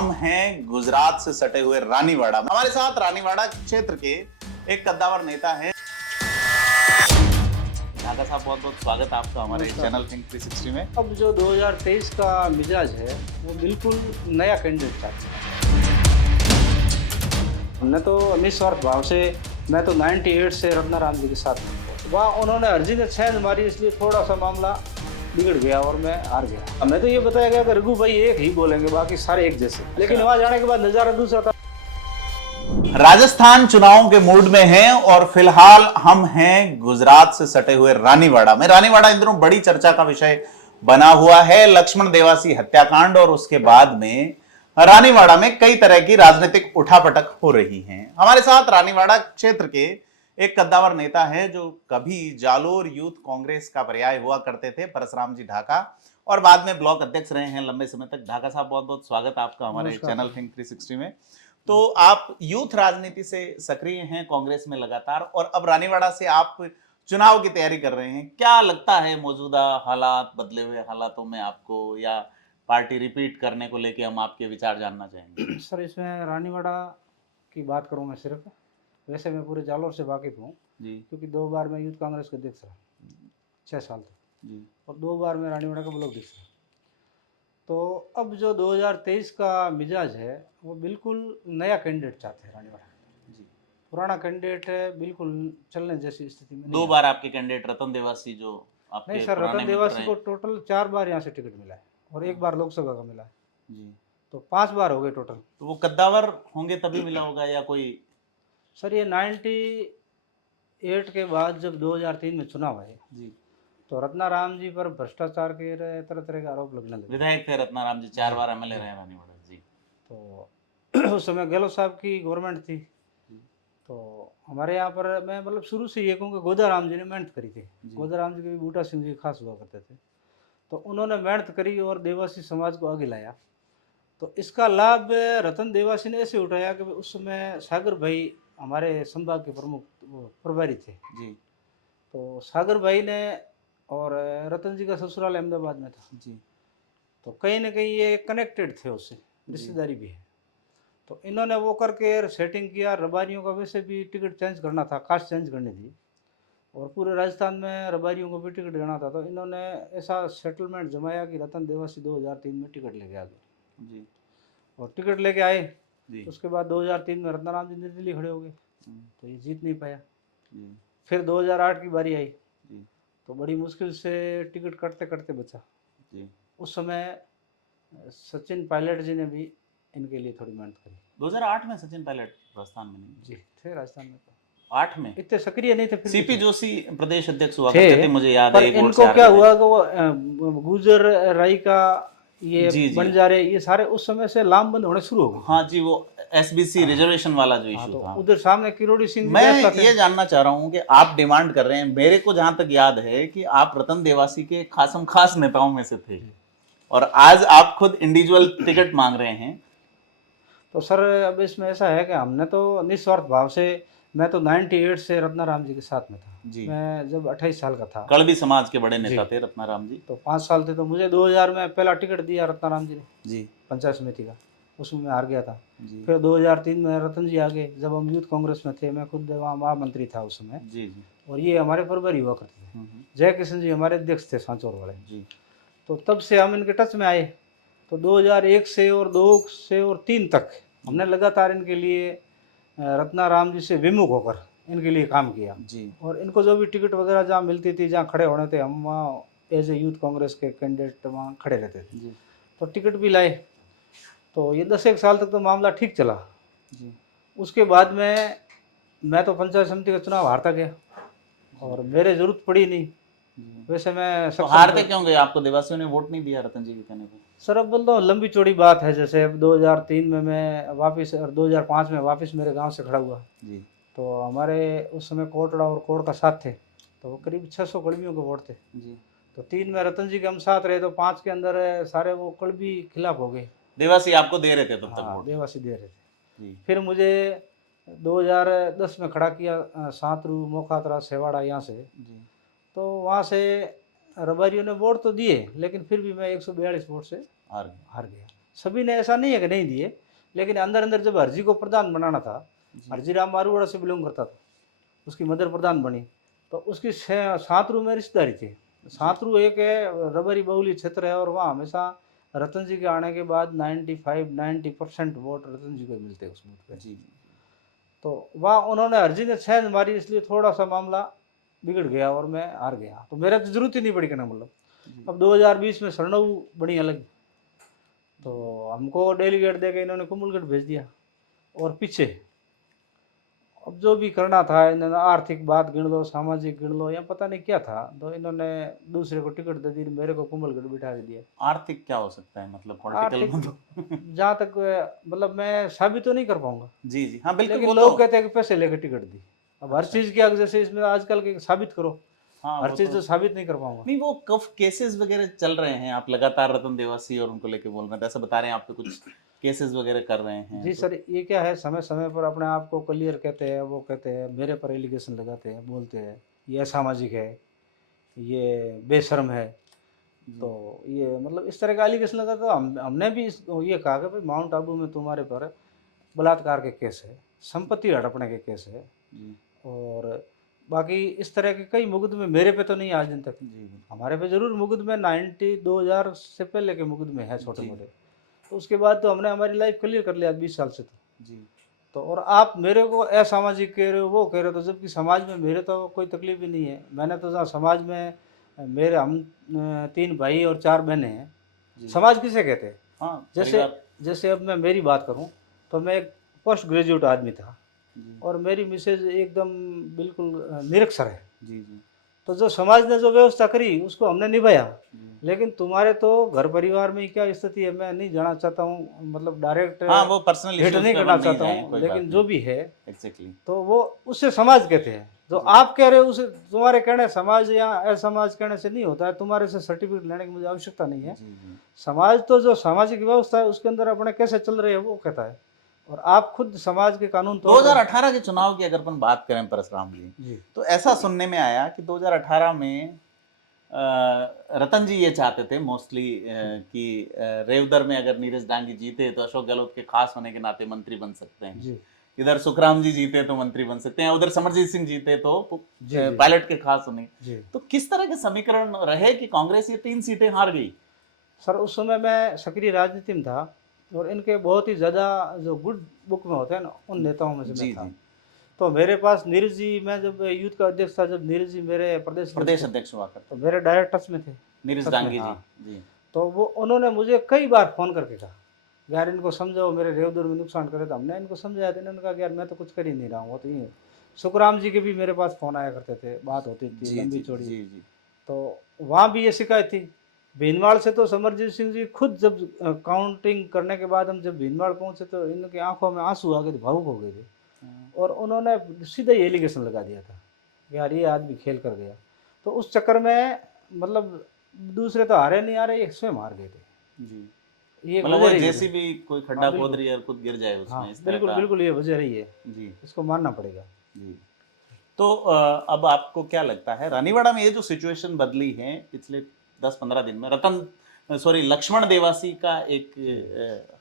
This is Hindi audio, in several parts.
हम हैं गुजरात से सटे हुए रानीवाड़ा। हमारे साथ रानीवाड़ा क्षेत्र के एक कद्दावर नेता हैं। ढाका साहब, बहुत बहुत स्वागत आपका हमारे चैनल थिंक 360 में। अब जो 2023 का मिजाज है वो बिल्कुल नया कैंडिडेट चाहते हैं। हमने तो निस्वार्थ भाव से, मैं तो 98 से रत्नाराम जी के साथ हूँ। वहाँ उन्होंने अर्जी ने छेद मारी, इसलिए थोड़ा सा मामला बिगड़ गया और मैं हार गया। हमें तो ये बताया गया कि रघु भाई एक ही बोलेंगे, बाकी सारे एक जैसे, लेकिन वहाँ जाने के बाद नज़ारा दूसरा था। राजस्थान चुनावों के मूड में हैं और फिलहाल हम हैं गुजरात से सटे हुए रानीवाड़ा में। रानीवाड़ा इन दिनों बड़ी चर्चा का विषय बना हुआ है। लक्ष्मण देवासी हत्याकांड और उसके बाद में रानीवाड़ा में कई तरह की राजनीतिक उठापटक हो रही हैं। हमारे साथ रानीवाड़ा क्षेत्र के एक कद्दावर नेता है जो कभी जालोर यूथ कांग्रेस का पर्याय हुआ करते थे, परसराम जी ढाका, और बाद में ब्लॉक अध्यक्ष रहे हैं लंबे समय तक। ढाका साहब, बहुत बहुत स्वागत आपका हमारे चैनल थिंक 360 में। तो आप यूथ राजनीति से सक्रिय हैं कांग्रेस में लगातार, और अब रानीवाड़ा से आप चुनाव की तैयारी कर रहे हैं। क्या लगता है मौजूदा हालात, बदले हुए हालातों में आपको, या पार्टी रिपीट करने को लेके हम आपके विचार जानना चाहेंगे। सर, इसमें रानीवाड़ा की बात करूँ मैं सिर्फ, वैसे मैं पूरे जालोर से वाकिफ हूँ जी क्योंकि 2 बार मैं यूथ कांग्रेस के अध्यक्ष रहा 6 साल तक, जी और 2 बार मैं रानीवाड़ा का ब्लॉक अध्यक्ष रहा। तो अब जो 2023 का मिजाज है वो बिल्कुल नया कैंडिडेट चाहते हैं रानीवाड़ा। जी पुराना कैंडिडेट है, बिल्कुल चलने जैसी स्थिति में 2 बार आपके कैंडिडेट रतन देवासी जो आपके नहीं सर, पुराने रतन मित्र देवासी हैं। को टोटल 4 बार यहाँ से टिकट मिला है और 1 बार लोकसभा का मिला है, जी, तो 5 बार हो गए टोटल। तो वो कद्दावर होंगे तभी मिला होगा, या कोई? सर, ये 98 के बाद जब 2003 में चुनाव आए जी, तो रत्नाराम जी पर भ्रष्टाचार के तरह तरह के आरोप लगने लगे। विधायक थे रत्नाराम जी, 4 बार एमएलए रहे रानीवाड़ा। जी, तो उस समय गहलोत साहब की गवर्नमेंट थी। तो हमारे यहाँ पर मैं मतलब शुरू से ये कहूँ कि गोदाराम जी ने मेहनत करी थी। गोदाराम जी के भी बूटा सिंह जी खास हुआ करते थे, तो उन्होंने मेहनत करी और देवासी समाज को आगे लाया। तो इसका लाभ रतन देवासी ने ऐसे उठाया कि उस समय सागर भाई हमारे संभाग के प्रमुख प्रभारी थे जी, तो सागर भाई ने, और रतन जी का ससुराल अहमदाबाद में था, जी, तो कहीं ना कहीं ये कनेक्टेड थे, उससे रिश्तेदारी भी है। तो इन्होंने वो करके सेटिंग किया। रबारियों का वैसे भी टिकट चेंज करना था, कास्ट चेंज करनी थी, और पूरे राजस्थान में रबारियों को भी टिकट देना था। तो इन्होंने ऐसा सेटलमेंट जमाया कि रतन देवासी 2003 में टिकट लेके आ गए जी, और टिकट लेके आए। जी, उसके बाद 2003 में रत्नाराम जी निर्दलीय खड़े हो गए, तो ये जीत नहीं पाया। जी, फिर 2008 की बारी आई, जी, तो बड़ी मुश्किल से टिकट कटते कटते बचा। जी। उस समय सचिन पायलट जी ने भी इनके लिए थोड़ी मेहनत करी। 2008 में सचिन पायलट राजस्थान में नहीं जी थे राजस्थान में, तो 8 में इतने सक्रिय नहीं थे, फिर सीपी जोशी प्रदेश अध्यक्ष हुआ थे, करते थे, मुझे याद पर है। एक वोट इनको से क्या हार गए हुआ कि वो गुजर राई का ये जी, जी। बंजारे, ये सारे उस समय से लामबंद होने शुरू हो गए। थे। हाँ जी, वो एसबीसी रिजर्वेशन वाला जो हाँ, इशू तो था। उधर सामने किरोड़ी सिंह जी मैं व्यवस्था थे। ये जानना चाह रहा हूँ कि आप डिमांड कर रहे हैं, मेरे को जहां तक याद है कि आप रतन देवासी के खासम खास नेताओं में से थे, और आज आप खुद इंडिविजुअल टिकट मांग रहे हैं। तो सर, अब इसमें ऐसा है कि हमने तो निस्वार्थ भाव से, मैं तो 98 से रत्नाराम जी के साथ में था। जी। मैं जब 28 साल का था, कड़बी समाज के बड़े नेता थे रत्नाराम जी। तो 5 साल थे, तो मुझे 2000 में पहला टिकट दिया रत्नाराम जी ने जी, पंचायत समिति का, उसमें मैं हार गया था। जी, फिर 2003 में रतन जी आ गए, जब हम यूथ कांग्रेस में थे, मैं खुद वहाँ महामंत्री था उस समय, जी, जी, और ये हमारे प्रभारी हुआ करते थे। जय किशन जी हमारे अध्यक्ष थे सांचौर वाले। जी, तो तब से हम इनके टच में आए। तो 2001 से और 2 से और 3 तक हमने लगातार इनके लिए रत्नाराम जी से विमुख होकर इनके लिए काम किया। जी, और इनको जो भी टिकट वगैरह जहाँ मिलती थी, जहाँ खड़े होने थे, हम वहाँ एज ए यूथ कांग्रेस के कैंडिडेट वहाँ खड़े रहते थे। जी, तो टिकट भी लाए। तो ये 10 एक साल तक तो मामला ठीक चला। जी, उसके बाद में मैं तो पंचायत समिति का चुनाव हारता गया और मेरे जरूरत पड़ी नहीं। वैसे मैं तो हारते क्यों गए? आपको देवासियों ने वोट नहीं दिया रतन जी के कहने पे? सर, अब बोल दो, लंबी चौड़ी बात है। जैसे अब 2003 में मैं वापस, और 2005 में वापस मेरे गांव से खड़ा हुआ। जी, तो हमारे उस समय कोटड़ा और कोड़ का साथ थे, तो वो करीब 600 कड़बियों के वोट थे। जी। तो 3 में रतन जी के हम साथ रहे, तो 5 के अंदर सारे वो कड़बी खिलाफ हो गए। देवासी आपको दे रहे थे तब तक हाँ, वोट? देवासी दे रहे थे। जी, फिर मुझे 2010 में खड़ा किया सांतरू, मोखातरा, सेवाड़ा यहाँ से। जी, तो वहाँ से रबारियों ने वोट तो दिए, लेकिन फिर भी मैं 142 वोट से हार गए। हार गया। सभी ने ऐसा नहीं है कि नहीं दिए, लेकिन अंदर अंदर जब हरजी को प्रधान बनाना था, हरजी राम मारूवाड़ा से बिलोंग करता था, उसकी मदर प्रधान बनी, तो उसकी सातरू में रिश्तेदारी थी। सातरू एक है रबरी बहुली क्षेत्र है, और वहाँ हमेशा रतन जी के आने के बाद 95-90% वोट रतन जी को ही मिलते हैं उस बूथ पे। जी तो वहाँ उन्होंने हरजी ने सेंध मारी, इसलिए थोड़ा सा मामला बिगड़ गया और मैं हार गया। तो मेरा तो जरूरत ही नहीं पड़ी करना, मतलब अब 2020 में सरनऊ बनी अलग, तो हमको डेलीगेट दे के इन्होंने कुमुलगढ़ भेज दिया। और पीछे अब जो भी करना था, इन्होंने आर्थिक बात गिन लो, सामाजिक गिन लो, या पता नहीं क्या था, तो इन्होंने दूसरे को टिकट दे दी, मेरे को कुंभलगढ़ बिठा दिया। आर्थिक क्या हो सकता है, मतलब पॉलिटिकल आर्थिक में तो जहाँ तक मतलब मैं साबित तो नहीं कर पाऊंगा, जी जी हाँ बिल्कुल, लेकिन वो लोग तो कहते हैं कि पैसे लेकर टिकट दी। अब हर चीज की, जैसे इसमें आजकल के साबित करो, हाँ हर वो चीज तो तो साबित नहीं कर पाऊंगा। नहीं, वो कफ केसेस वगैरह चल रहे हैं, आप लगातार रतन देवासी और उनको लेके बोल रहे हैं, तो ऐसा बता रहे हैं आप तो कुछ केसेस वगैरह कर रहे हैं। जी तो सर, ये क्या है, समय समय पर अपने आप को क्लियर कहते हैं, वो कहते हैं, मेरे पर एलिगेशन लगाते हैं, बोलते हैं ये असामाजिक है, ये बेशर्म है, तो ये मतलब इस तरह का एलिगेशन लगा। तो हमने भी ये कहा कि भाई माउंट आबू में तुम्हारे पर बलात्कार के केस है, संपत्ति हड़पने के केस है, जी और बाकी इस तरह के कई मुकदमे मेरे पे तो नहीं आज दिन तक, जी हमारे पे जरूर मुकदमे 2000 से पहले के मुकदमे हैं छोटे जी। मोटे, तो उसके बाद तो हमने हमारी लाइफ क्लियर कर लिया 20 साल से। जी तो और आप मेरे को असामाजिक कह रहे हो, वो कह रहे हो, तो जबकि समाज में मेरे तो कोई तकलीफ ही नहीं है। मैंने तो जहाँ समाज में मेरे हम 3 भाई और 4 बहनें हैं। जी समाज किसे कहते हैं? हाँ जैसे परिवार। जैसे अब मैं मेरी बात करूं, तो मैं एक पोस्ट ग्रेजुएट आदमी था, जी और मेरी मिसेज एकदम बिल्कुल निरक्षर है। जी जी तो जो समाज ने जो व्यवस्था करी उसको हमने निभाया। जी। लेकिन तुम्हारे तो घर परिवार में क्या स्थिति है मैं नहीं जानना चाहता हूँ, मतलब डायरेक्ट हाँ वो पर्सनल हिट इश्यूज नहीं पे करना अपन नहीं चाहता जाएं, हूँ, कोई बात लेकिन जो नहीं। भी है एग्जैक्टली तो वो उससे समाज कहते हैं। जो जी। आप कह रहे हो उसे तुम्हारे कहने समाज या असमाज कहने से नहीं होता है, तुम्हारे से सर्टिफिकेट लेने की मुझे आवश्यकता नहीं है। जी जी समाज तो जो सामाजिक व्यवस्था है उसके अंदर अपने कैसे चल रहे हैं वो कहता है, और आप खुद समाज के कानून तोड़ रहे हैं। 2018 के चुनाव की अगर अपन बात करें परशुराम जी, जी तो ऐसा सुनने में आया कि 2018 में रतन जी ये चाहते थे मोस्टली कि रेवदर में अगर नीरज डांगी जीते तो अशोक गहलोत के खास होने के नाते मंत्री बन सकते हैं, जी इधर सुखराम जी जीते तो मंत्री बन सकते हैं, उधर समरजीत सिंह जीते तो जी जी पायलट के खास होने। जी। तो किस तरह के समीकरण रहे कि कांग्रेस ये 3 सीटें हार गई? सर उस समय मैं सक्रिय राजनीति में था, और इनके बहुत ही ज़्यादा जो गुड बुक में होते हैं ना, उन नेताओं में से जी मैं था। जी तो मेरे पास नीरज जी, मैं जब यूथ का अध्यक्ष था, जब नीरज जी मेरे प्रदेश अध्यक्ष हुआ करते तो मेरे डायरेक्ट टच में थे। नीरज सच में, डांगी हाँ। जी जी तो वो उन्होंने मुझे कई बार फ़ोन करके कहा, यार इनको समझाओ, मेरे रेवदर में नुकसान करे। तो हमने इनको समझाया था, इन्होंने कहा कि यार मैं तो कुछ कर ही नहीं रहा हूँ, वो तो ये सुखराम जी के भी मेरे पास फ़ोन आया करते थे, बात होती थी जी लंबी जी चौड़ी। जी जी तो वहाँ भी ये शिकायत थी। भीनमाल से तो समरजीत सिंह जी खुद जब काउंटिंग करने के बाद हम जब भीनमाल पहुँचे तो इनकी आंखों में आंसू आ गए थे, भावुक हो गए थे, और उन्होंने सीधा ही एलिगेशन लगा दिया था कि यार ये आदमी खेल कर गया। तो उस चक्कर में मतलब दूसरे तो हारे नहीं, आ रहे, एक स्वयं हार गए थे। जी ये एक मतलब वजह वो रही जैसी है। भी कोई खड्डा हाँ खोद बिल्कुल, रही है और खुद गिर जाए उसमें, हाँ इस तरह बिल्कुल का। बिल्कुल, ये वजह रही है, जी इसको मानना पड़ेगा। जी। तो अब आपको क्या लगता है रानीवाड़ा में ये जो सिचुएशन बदली है पिछले 10-15 दिन में, लक्ष्मण देवासी का एक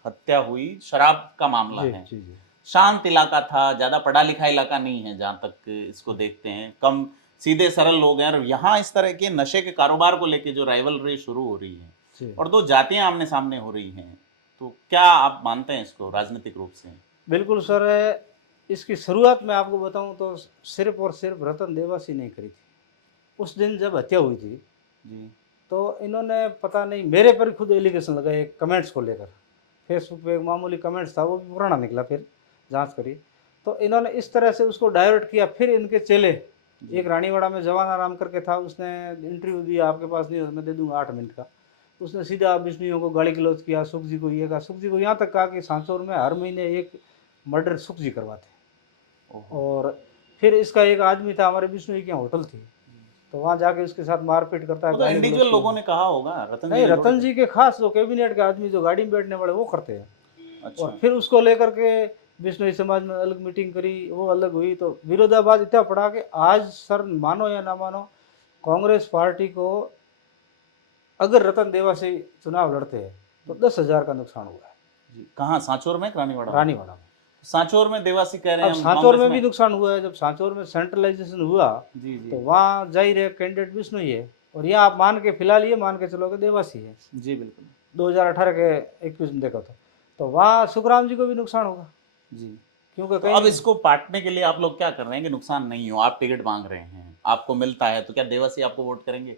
हत्या हुई, शराब का मामला जी है, जी जी शांत इलाका था, ज्यादा पढ़ा लिखा इलाका नहीं है जहां तक इसको देखते हैं, कम सीधे सरल लोग हैं, और यहाँ इस तरह के नशे के कारोबार को लेके जो राइवलरी शुरू हो रही है जी। और 2 जातियां आमने सामने हो रही हैं, तो क्या आप मानते हैं इसको राजनीतिक रूप से? बिल्कुल सर, इसकी शुरुआत मैं आपको बताऊं तो सिर्फ और सिर्फ रतन देवासी नहीं करी थी। उस दिन जब हत्या हुई थी जी तो इन्होंने पता नहीं मेरे पर खुद एलिगेशन लगाए कमेंट्स को लेकर। फेसबुक पे एक मामूली कमेंट्स था, वो भी पुराना निकला, फिर जांच करी तो इन्होंने इस तरह से उसको डाइवर्ट किया। फिर इनके चेले, एक रानीवाड़ा में जवान आराम करके था, उसने इंटरव्यू दिया, आपके पास नहीं हो मैं दे दूंगा 8 मिनट का। उसने सीधा बिश्नोइयों को गाली गलौज किया, सुख जी को ये कहा, सुख जी को यहाँ तक कहा कि सांसौर में हर महीने एक मर्डर सुख जी करवाते। और फिर इसका एक आदमी था, हमारे बिश्नोई की होटल थी, तो वहाँ जाके उसके साथ मारपीट करता है, वो तो गाली इंडिविजुअल गलौज लोगों किया। ने कहा होगा, रतन नहीं, जी ने रतन थोड़ी- जी के खास जो कैबिनेट के आदमी जो गाड़ी में बैठने वाले वो करते हैं। अच्छा और फिर उसको लेकर के बिश्नोई समाज में अलग मीटिंग करी, वो अलग हुई, तो विरोधाभास इतना पड़ा कि आज सर मानो या ना मानो, कांग्रेस पार्टी को अगर रतन देवासी चुनाव लड़ते हैं तो 10,000 का नुकसान हुआ है। जी, कहाँ, सांचौर में कि रानीवाड़ा में? रानीवाड़ा में। सांचौर में देवासी कह रहे अब हैं हम सांचौर कांग्रेस में भी नुकसान हुआ है। जब सांचौर में सेंट्रलाइजेशन हुआ जी जी तो वहाँ जाहिर है कैंडिडेट विष्णु ही है, और यहाँ आप मान के फिलहाल ये मान के चलो कि देवासी है। जी बिल्कुल 2018 के 21 में देखा तो वहाँ सुखराम जी को भी नुकसान होगा, जी। क्योंकि तो कहीं अब इसको पाटने के लिए आप लोग क्या कर रहे हैं कि नुकसान नहीं हो, आप टिकट मांग रहे हैं, आपको मिलता है तो क्या देवासी आपको वोट करेंगे?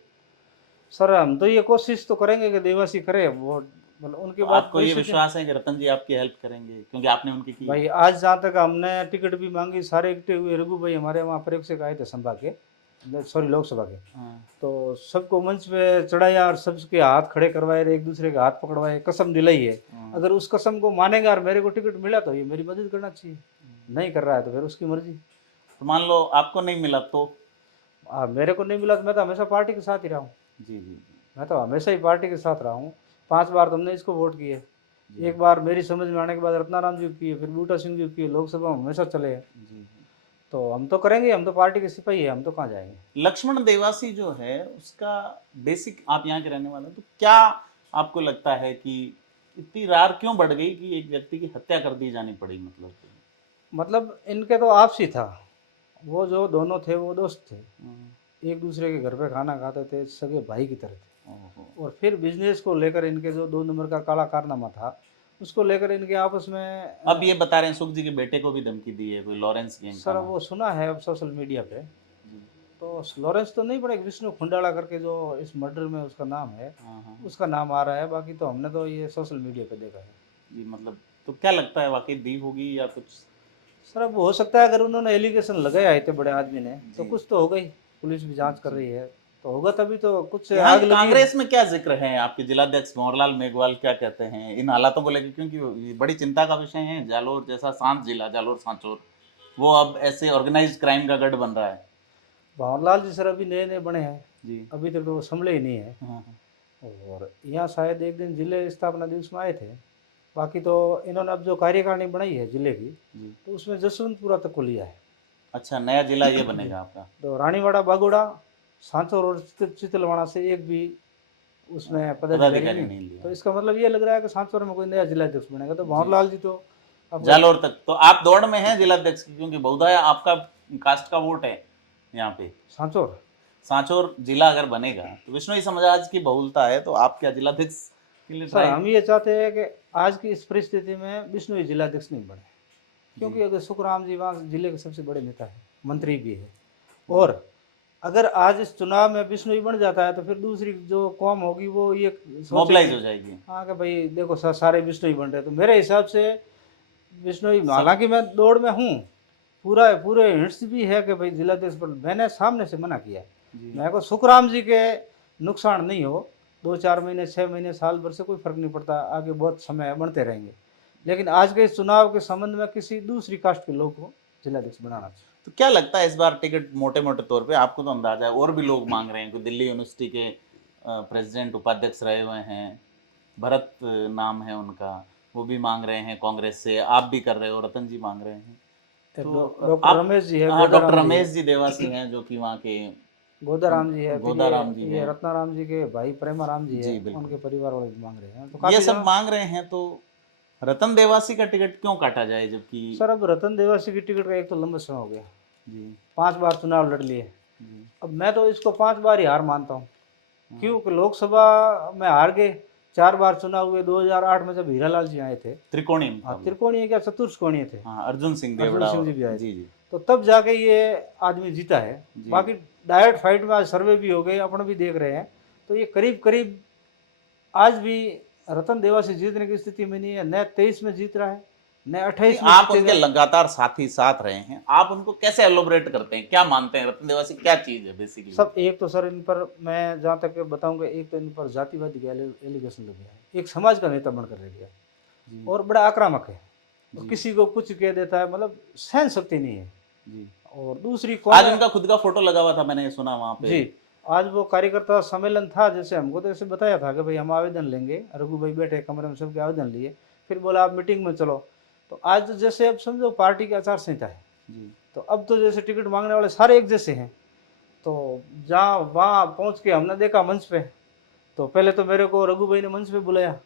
सर हम तो ये कोशिश तो करेंगे कि देवासी करे वोट, मतलब उनके तो बाद आपको ये परिस्थिति। विश्वास है कि रतन जी आपकी हेल्प करेंगे क्योंकि आपने उनकी की? भाई आज जहाँ तक हमने टिकट भी मांगी, सारे इकट्ठे हुए, रघु भाई हमारे वहाँ प्रेक्षक आए थे संभा के, सॉरी लोकसभा के, हाँ, तो सबको मंच पे चढ़ाया और सबके हाथ खड़े करवाए, एक दूसरे के हाथ पकड़वाए, कसम दिलाई है। हाँ। अगर उस कसम को मानेगा और मेरे को टिकट मिला तो ये मेरी मदद करना चाहिए, नहीं कर रहा है तो फिर उसकी मर्जी। तो मान लो आपको नहीं मिला तो? मेरे को नहीं मिला तो मैं तो हमेशा पार्टी के साथ ही रहा हूँ। जी जी मैं तो हमेशा ही पार्टी के साथ रहा हूँ। 5 बार तुमने इसको वोट किए, जी एक बार मेरी समझ में आने के बाद रत्नाराम जी को किए, फिर बूटा सिंह जी को किए, लोकसभा में हमेशा चले हैं। जी। तो हम तो करेंगे, हम तो पार्टी के सिपाही है, हम तो कहाँ जाएंगे। लक्ष्मण देवासी जो है उसका बेसिक, आप यहाँ के रहने वाले हैं, तो क्या आपको लगता है कि इतनी रार क्यों बढ़ गई कि एक व्यक्ति की हत्या कर दी जानी पड़ी? मतलब इनके तो आपसी था, वो जो दोनों थे वो दोस्त थे, एक दूसरे के घर पे खाना खाते थे, सगे भाई की तरह थे। ओहो। और फिर बिजनेस को लेकर इनके जो 2 नंबर का काला कारनामा था, उसको लेकर इनके आपस में अब ये बता रहे हैं सुख जी के बेटे को भी धमकी दी है कोई लॉरेंस गैंग का सर नाम। वो सुना है अब सोशल मीडिया पे। जी। तो लॉरेंस तो नहीं पड़ा, एक विष्णु खुंडाला करके जो इस मर्डर में उसका नाम है, हाँ हाँ उसका नाम आ रहा है, बाकी तो हमने तो ये सोशल मीडिया पे देखा है। जी। मतलब तो क्या लगता है वाकई दी होगी या कुछ? सर अब हो सकता है अगर उन्होंने एलिगेशन लगाया इतने बड़े आदमी ने तो जी। कुछ तो हो गई, पुलिस भी जांच कर रही है तो होगा, तभी तो कुछ यहाँ आग लगी। कांग्रेस में क्या जिक्र है? आपके जिलाध्यक्ष भंवरलाल मेघवाल क्या कहते हैं इन हालातों को लेकर? क्योंकि ये बड़ी चिंता का विषय है। जालोर जैसा शांत जिला, जालोर सांचौर, वो अब ऐसे ऑर्गेनाइज्ड क्राइम का गढ़ बन रहा है। भंवरलाल जी सर अभी नए नए बने हैं, जी अभी तक तो वो संभले ही नहीं है। हाँ हाँ। और यहाँ शायद एक दिन जिले स्थापना दिवस में आए थे, बाकी तो इन्होंने अब जो कार्यकारिणी बनाई है जिले की, जी। तो उसमें जसवंतपुरा तक को लिया है। अच्छा, नया जिला ये बनेगा आपका? तो रानीवाड़ा, बागोड़ा, सांचौर और चितलवाड़ा से एक भी उसमें पदाधिकारी पदाधिकारी नहीं। नहीं लिया। तो इसका मतलब ये लग रहा है कि सांचौर में कोई नया जिलाध्यक्ष बनेगा। तो भंवरलाल जी तो अब जालोर तक तो आप दौड़ में हैं जिलाध्यक्ष की, क्योंकि बहुधा आपका कास्ट का वोट है यहाँ पे। सांचौर सांचौर जिला अगर बनेगा तो विश्नोई समाज की बहुलता है, तो आप क्या जिलाध्यक्ष के लिए सर ट्राई? हम ये चाहते हैं कि आज की इस परिस्थिति में विष्णु जिलाध्यक्ष नहीं बने, क्योंकि अगर सुखराम जी वहाँ जिले के सबसे बड़े नेता है, मंत्री भी है, और अगर आज इस चुनाव में विष्णु बन जाता है तो फिर दूसरी जो कौम होगी वो ये मोबिलाइज हो जाएगी। हाँ कि भाई देखो सारे विष्णु बन रहे, तो मेरे हिसाब से विष्णु, हालांकि मैं दौड़ में हूँ, पूरा पूरे हिंट्स भी है कि भाई जिलाध्यक्ष, पर मैंने सामने से मना किया। मेरे को सुखराम जी के नुकसान नहीं हो, 2-4 महीने 6 महीने साल भर से कोई फर्क नहीं पड़ता, आगे बहुत समय बनते रहेंगे, लेकिन आज के इस चुनाव के संबंध में किसी दूसरी कास्ट के लोग को जिलाध्यक्ष बनाना चाहिए। तो क्या लगता है इस बार टिकट मोटे मोटे तौर पे आपको तो अंदाजा है, और भी लोग मांग रहे हैं? कोई दिल्ली यूनिवर्सिटी के प्रेसिडेंट उपाध्यक्ष रहे हुए हैं, भरत नाम है उनका, वो भी मांग रहे हैं कांग्रेस से, आप भी कर रहे हो, रतन जी मांग रहे हैं, डॉक्टर रमेश जी है, डॉक्टर रमेश जी देवासी हैं जो कि वहाँ के गोदाराम जी है, फिर गोदाराम जी ये हैं। रत्नाराम जी के भाई प्रेमाराम जी जी, है, बिल्कुल। उनके परिवार वाले भी मांग रहे हैं। तो ये काफी सब मांग रहे हैं, तो रतन देवासी का टिकट क्यों काटा जाए जबकि? सर अब रतन देवासी की टिकट का एक तो लंबा समय हो गया, जी 5 बार चुनाव लड़ लिए। जी अब मैं तो इसको 5 बार ही हार मानता हूँ, क्योंकि लोकसभा में हार गए, 4 बार चुनाव हुए, 2008 में जब हीरालाल जी आए थे, त्रिकोणीय हाँ मुकाबला। त्रिकोणीय क्या चतुष्कोणीय थे, हाँ, अर्जुन सिंह अर्जुन देवड़ा सिंह जी भी आए जी जी तो तब जाके ये आदमी जीता है। जी। बाकी डायरेक्ट फाइट में आज सर्वे भी हो गए, अपन भी देख रहे हैं, तो ये करीब करीब आज भी रतन देवासी जीतने की स्थिति में नहीं है, न 23 में जीत रहा है, न 28 में आप जीतेगा। उनके लगातार साथी साथ रहे हैं, आप उनको कैसे एलोबरेट करते हैं? क्या मानते हैं रतन देवासी क्या चीज है बेसिकली? सब एक तो सर इन पर मैं जहाँ तक बताऊंगा, एक तो इन पर जातिवादी का एलिगेशन लग गया है, एक समाज का नेता बनकर रह गया जी और बड़ा आक्रामक है, और जी। किसी को कुछ कह देता है, मतलब सहन शक्ति नहीं है। जी। और दूसरी आज कौन उनका खुद का फोटो लगा हुआ था, मैंने सुना वहां पे। जी, आज वो कार्यकर्ता सम्मेलन था, जैसे हमको तो ऐसे बताया था कि भाई हम आवेदन लेंगे, रघु भाई बैठे कमरे में, सबके आवेदन लिए, फिर बोला आप मीटिंग में चलो। तो आज तो जैसे अब समझो पार्टी की आचार संहिता है, जी तो अब तो जैसे टिकट मांगने वाले सारे एक जैसे हैं, तो जहाँ वहाँ पहुँच के हमने देखा मंच पे, तो पहले तो मेरे को रघु भाई ने मंच पे बुलाया,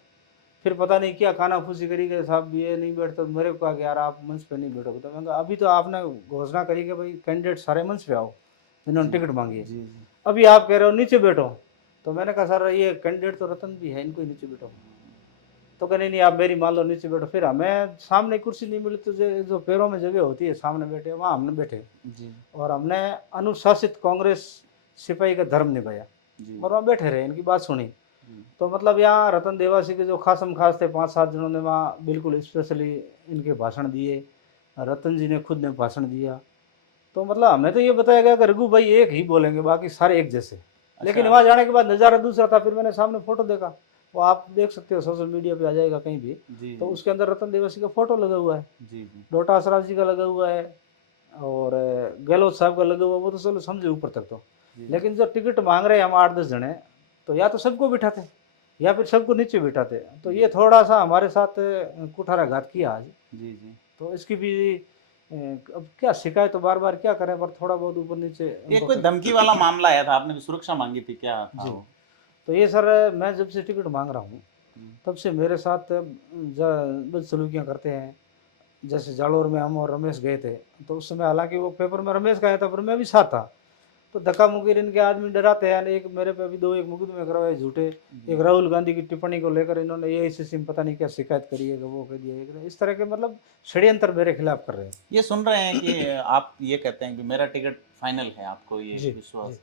फिर पता नहीं क्या खाना फूसी करी गए साहब, ये नहीं बैठते, तो मेरे को कहा कि यार आप मंच पे नहीं बैठोगे। तो मैंने कहा अभी तो आपने घोषणा करी कि भाई कैंडिडेट सारे मंच पे आओ, इन्होंने टिकट मांगी है, जी जी अभी आप कह रहे हो नीचे बैठो। तो मैंने कहा सर ये कैंडिडेट तो रतन भी है, इनको ही नीचे बैठो। तो कहने नहीं आप मेरी मान लो नीचे बैठो। फिर हमें सामने कुर्सी नहीं मिली, तो जो पैरों में जगह होती है सामने बैठे, वहाँ हमने बैठे जी और हमने अनुशासित कांग्रेस सिपाही का धर्म निभाया जी और वहाँ बैठे रहे, इनकी बात सुनी। तो मतलब यहाँ रतन देवासी के जो खासम खास थे 5-7 जिन्होंने वहाँ बिल्कुल स्पेशली इनके भाषण दिए, रतन जी ने खुद ने भाषण दिया। तो मतलब हमें तो ये बताया गया कि रघु भाई एक ही बोलेंगे, बाकी सारे एक जैसे। लेकिन वहाँ जाने के बाद नज़ारा दूसरा था। फिर मैंने सामने फोटो देखा, वो आप देख सकते हो, सोशल मीडिया पे आ जाएगा कहीं भी। जी तो उसके अंदर रतन देवासी का फोटो लगा हुआ है, जी जी डोटा असराज जी का लगा हुआ है और गहलोत साहब का लगा हुआ है, वो तो चलो समझे ऊपर तक तो। लेकिन जो टिकट मांग रहे हैं हम 8-10 जने, तो या तो सबको बिठाते या फिर सबको नीचे बिठाते। तो ये थोड़ा सा हमारे साथ कुठाराघात किया आज। जी जी तो इसकी भी अब क्या शिकायत, तो बार बार क्या करें, पर थोड़ा बहुत ऊपर नीचे ये कोई धमकी वाला मामला आया था, आपने भी सुरक्षा मांगी थी, क्या था जी। वो? तो ये सर मैं जब से टिकट मांग रहा हूँ तब से मेरे साथ बदसलूकियाँ करते हैं। जैसे जालोर में हम और रमेश गए थे, तो उस समय हालांकि वो पेपर में रमेश का आया था पर मैं भी साथ था। तो धक्का मुक्की इनके आदमी डराते हैं। एक मेरे पे भी 2-1 मुकदमे करवाए झूठे। एक राहुल गांधी की टिप्पणी को लेकर इन्होंने एआईसीसी में पता नहीं क्या शिकायत करी है कि वो कह दिया। इस तरह के मतलब षड्यंत्र मेरे खिलाफ कर रहे हैं। ये सुन रहे हैं कि आप ये कहते हैं कि मेरा टिकट फाइनल है, आपको ये जी, विश्वास जी। है?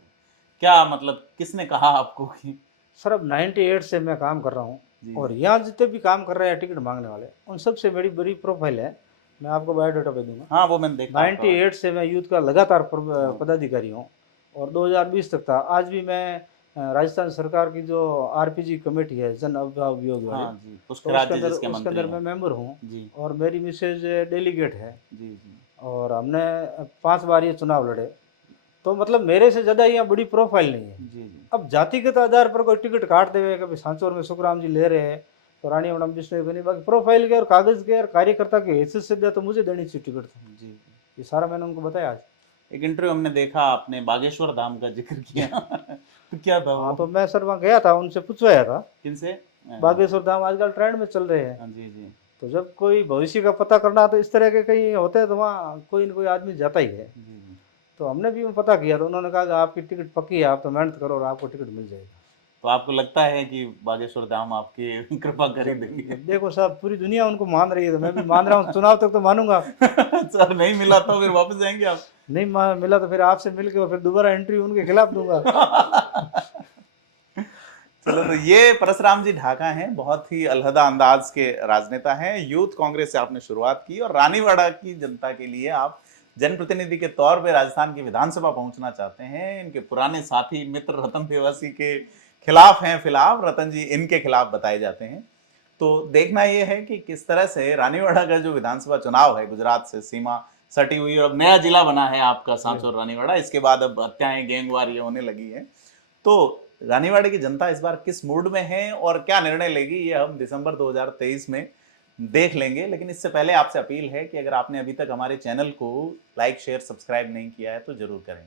क्या मतलब किसने कहा आपको कि? सर अब 98 से मैं काम कर रहा हूँ जी और यहाँ जितने भी काम कर रहे हैं टिकट मांगने वाले, उन सबसे मेरी बड़ी प्रोफाइल है। मैं आपको बायोडाटा पे दूंगा। हाँ, वो मैंने देखा आपका। 98 से मैं यूथ का लगातार पदाधिकारी हूँ और 2020 तक था। आज भी मैं राजस्थान सरकार की जो आरपीजी कमेटी है, जन अभियोग वाली, हाँ जी, तो उसके राज्य जिसके उसके मंत्री अंदर मैं हैं। मेंबर हूँ जी और मेरी मिसेज डेलीगेट है जी जी और हमने 5 बार ये चुनाव लड़े। तो मतलब मेरे से ज़्यादा यहाँ बड़ी प्रोफाइल नहीं है। जी जी अब जातिगत आधार पर कोई टिकट काट देवे, कभी सांचौर में सुखराम जी ले रहे हैं तो रानीवड़ा में विष्णु बनी, बाकी प्रोफाइल के और कागज़ के और कार्यकर्ता के हैसियत से दिया तो मुझे देनी चाहिए टिकट। जी। ये सारा मैंने उनको बताया आज। एक इंटरव्यू हमने देखा, आपने बागेश्वर धाम का जिक्र किया तो क्या था हाँ वो? तो मैं सर वहाँ गया था, उनसे पूछवाया था। किनसे? बागेश्वर धाम आजकल ट्रेंड में चल रहे हैं। हाँ, जी जी तो जब कोई भविष्य का पता करना तो इस तरह के कहीं होते हैं तो वहाँ कोई न कोई आदमी जाता ही है। जी जी। तो हमने भी वो पता किया तो उन्होंने कहा कि आपकी टिकट पक्की है, आप तो मेहनत करो और आपको टिकट मिल जाएगा। तो आपको लगता है कि बागेश्वर धाम आपकी कृपा कर देंगे? देखो साहब, पूरी दुनिया उनको मान रही है तो मैं भी मान रहा हूँ, चुनाव तक तो मानूंगा। सर नहीं मिला तो फिर वापस जाएंगे आप? नहीं मिला तो फिर आपसे मिलके और फिर दोबारा एंट्री उनके खिलाफ दूंगा। चलो, तो ये परशुराम जी ढाका हैं, बहुत ही अलहदा अंदाज के राजनेता हैं। यूथ कांग्रेस से आपने शुरुआत की और रानीवाड़ा की जनता के लिए आप जनप्रतिनिधि के तौर पे राजस्थान की विधानसभा पहुंचना चाहते हैं। इनके पुराने साथी मित्र रतन देवासी के खिलाफ हैं, फिलहाल रतन जी इनके खिलाफ बताए जाते हैं। तो देखना यह है कि किस तरह से रानीवाड़ा का जो विधानसभा चुनाव है, गुजरात से सीमा सटी हुई और अब नया जिला बना है आपका सांचौर रानीवाड़ा, इसके बाद अब हत्याएं गैंगवार ये होने लगी है। तो रानीवाड़ा की जनता इस बार किस मूड में है और क्या निर्णय लेगी, ये हम दिसंबर 2023 में देख लेंगे। लेकिन इससे पहले आपसे अपील है कि अगर आपने अभी तक हमारे चैनल को लाइक शेयर सब्सक्राइब नहीं किया है तो जरूर करें।